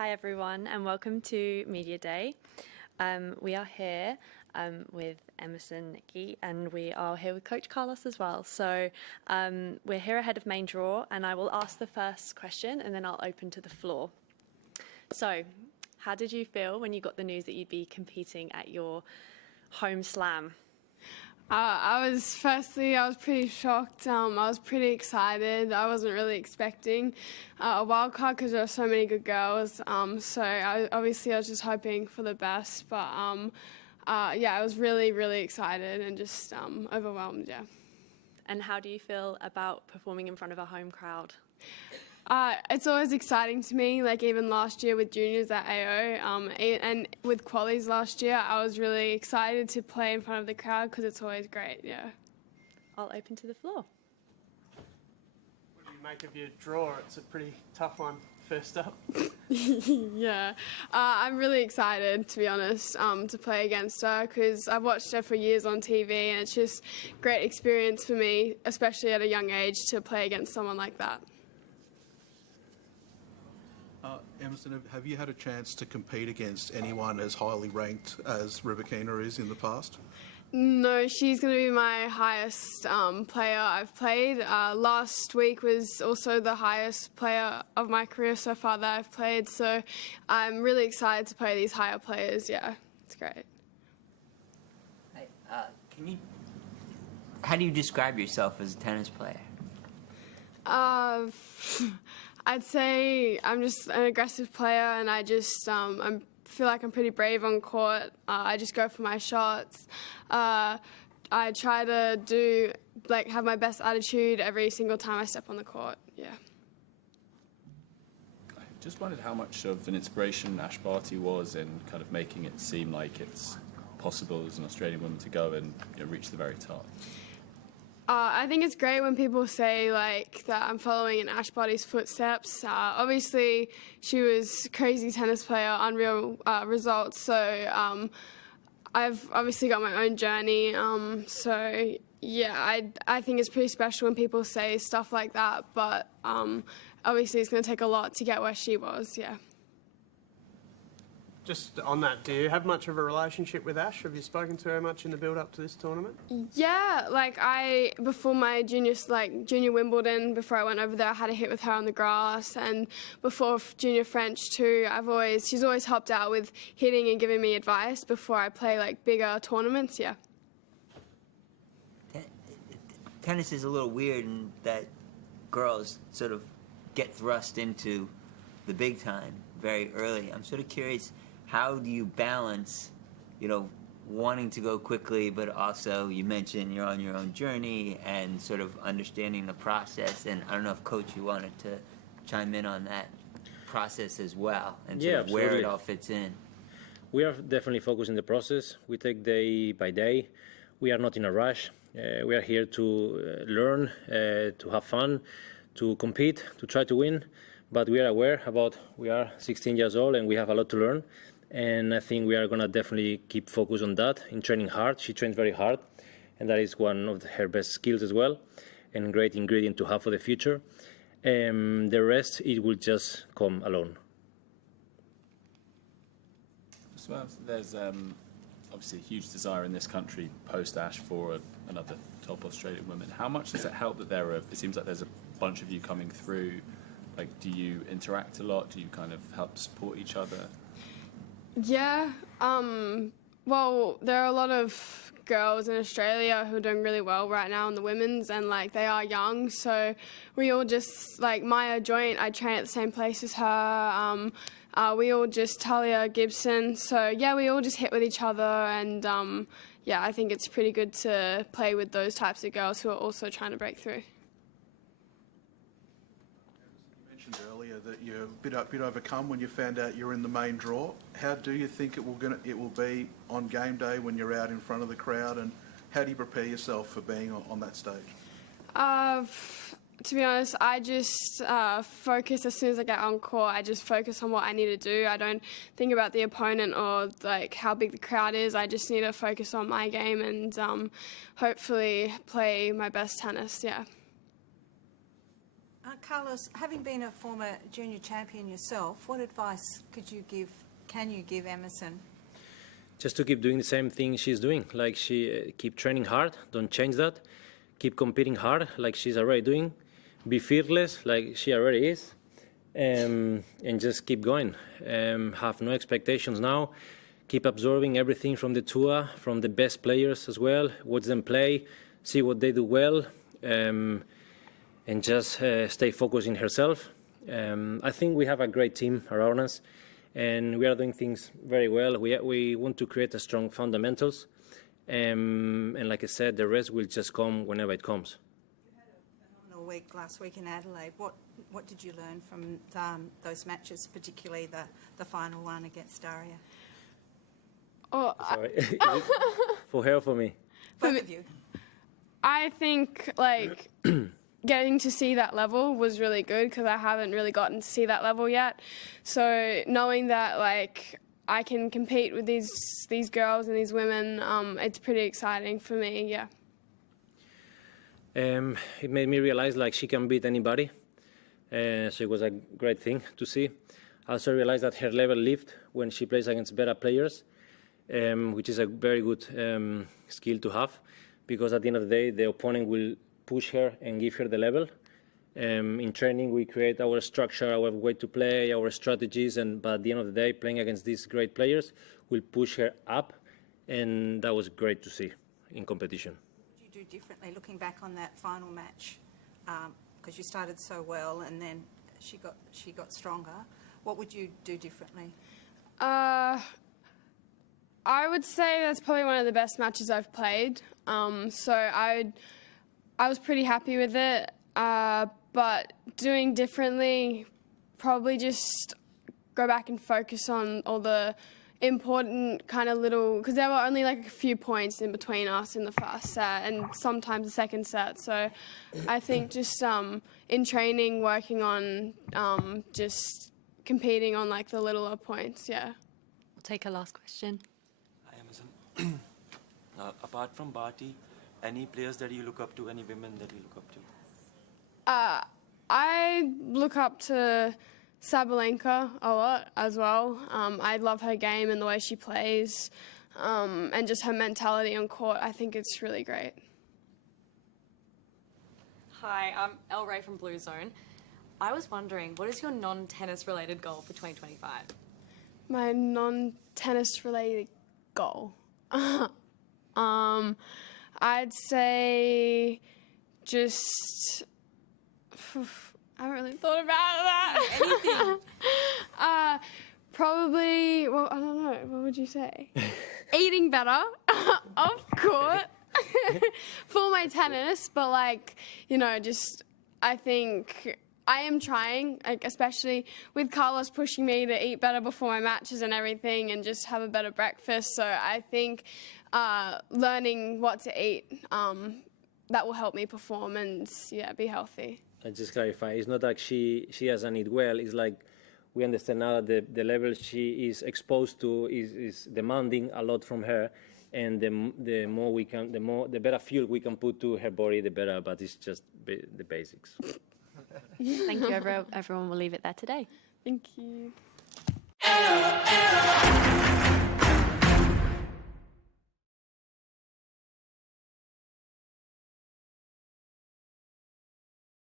Hi everyone and welcome to Media Day. We are here with Emerson, Nikki, and we are here with Coach Carlos as well. So we're here ahead of main draw, and I will ask the first question and then I'll open to the floor. So how did you feel when you got the news that you'd be competing at your home slam? I was pretty shocked. I was pretty excited. I wasn't really expecting a wild card because there are so many good girls. So I was just hoping for the best. But I was really, really excited and just overwhelmed. Yeah. And how do you feel about performing in front of a home crowd? It's always exciting to me, like even last year with juniors at AO and with qualies last year, I was really excited to play in front of the crowd because it's always great, yeah. I'll open to the floor. What do you make of your draw? It's a pretty tough one, first up. Yeah, I'm really excited, to be honest, to play against her because I've watched her for years on TV and it's just a great experience for me, especially at a young age, to play against someone like that. Emerson, have you had a chance to compete against anyone as highly ranked as Rybakina is in the past? No, she's going to be my highest player I've played. Last week was also the highest player of my career so far that I've played, so I'm really excited to play these higher players. Yeah, it's great. Hey, how do you describe yourself as a tennis player? I'd say I'm just an aggressive player, and I just feel like I'm pretty brave on court. I just go for my shots. I try to have my best attitude every single time I step on the court. Yeah. I just wondered how much of an inspiration Ash Barty was in kind of making it seem like it's possible as an Australian woman to go and reach the very top. I think it's great when people say that I'm following in Ash Barty's footsteps. Obviously, she was a crazy tennis player, unreal results. So I've obviously got my own journey. So yeah, I think it's pretty special when people say stuff like that. But obviously, it's going to take a lot to get where she was. Yeah. Just on that, do you have much of a relationship with Ash? Have you spoken to her much in the build-up to this tournament? Yeah, before my junior Wimbledon, before I went over there, I had a hit with her on the grass, and before junior French too, she's always helped out with hitting and giving me advice before I play bigger tournaments. Yeah. Tennis is a little weird in that girls sort of get thrust into the big time very early. I'm sort of curious, how do you balance, wanting to go quickly, but also you mentioned you're on your own journey and sort of understanding the process. And I don't know if, Coach, you wanted to chime in on that process as well and sort of where it all fits in. We are definitely focused on the process. We take day by day. We are not in a rush. We are here to learn, to have fun, to compete, to try to win. But we are aware we are 16 years old and we have a lot to learn. And I think we are going to definitely keep focus on that, in training hard. She trains very hard, and that is one of her best skills as well, and great ingredient to have for the future. The rest, it will just come alone. So there's obviously a huge desire in this country post-Ash for another top Australian woman. How much does it help that it seems like there's a bunch of you coming through? Do you interact a lot? Do you kind of help support each other? Yeah. Well, there are a lot of girls in Australia who are doing really well right now in the women's, and they are young. So we all just Maya Joint. I train at the same place as her. We all just Talia Gibson. So yeah, we all just hit with each other, and I think it's pretty good to play with those types of girls who are also trying to break through. Earlier that you're a bit overcome when you found out you're in the main draw. How do you think it will be on game day when you're out in front of the crowd, and how do you prepare yourself for being on that stage? To be honest, I just focus as soon as I get on court. I just focus on what I need to do. I don't think about the opponent or how big the crowd is. I just need to focus on my game and hopefully play my best tennis. Yeah. Carlos, having been a former junior champion yourself, what advice can you give Emerson? Just to keep doing the same thing she's doing. Like she keep training hard, don't change that. Keep competing hard, like she's already doing. Be fearless, like she already is. And just keep going. Have no expectations now. Keep absorbing everything from the tour, from the best players as well. Watch them play, see what they do well, and just stay focused in herself. I think we have a great team around us, and we are doing things very well. We want to create a strong fundamentals, and like I said, the rest will just come whenever it comes. You had a phenomenal week last week in Adelaide. What did you learn from those matches, particularly the final one against Daria? Oh, Sorry. For her or for me? Both of you. I think like getting to see that level was really good because I haven't really gotten to see that level yet. So knowing that like I can compete with these girls and these women, it's pretty exciting for me. Yeah. It made me realize like she can beat anybody. So it was a great thing to see. I also realized that her level lifts when she plays against better players, which is a very good skill to have, because at the end of the day, the opponent will push her and give her the level. In training, we create our structure, our way to play, our strategies, but at the end of the day, playing against these great players will push her up, and that was great to see in competition. What would you do differently, looking back on that final match? Because you started so well, and then she got stronger. What would you do differently? I would say that's probably one of the best matches I've played. So I was pretty happy with it. But doing differently, probably just go back and focus on all the important kind of little, because there were only like a few points in between us in the first set and sometimes the second set. So I think just in training, working on just competing on like the littler points, yeah. We'll take a last question. Hi, Emerson. Apart from Barty, any players that you look up to, any women that you look up to? I look up to Sabalenka a lot as well. I love her game and the way she plays, and just her mentality on court. I think it's really great. Hi, I'm El Ray from Blue Zone. I was wondering, what is your non-tennis related goal for 2025? My non-tennis related goal? I'd say just... I haven't really thought about that. Anything. Probably, well, I don't know. What would you say? Eating better, off court, for my tennis. But, like, you know, just I think I am trying, like, especially with Carlos pushing me to eat better before my matches and everything and just have a better breakfast. So I think learning what to eat, that will help me perform and, yeah, be healthy. I just clarify, it's not like she doesn't eat well, it's like we understand now that the level she is exposed to is demanding a lot from her, and the more we can, the better fuel we can put to her body, the better, but it's just the basics. Thank you, everyone. We'll leave it there today. Thank you.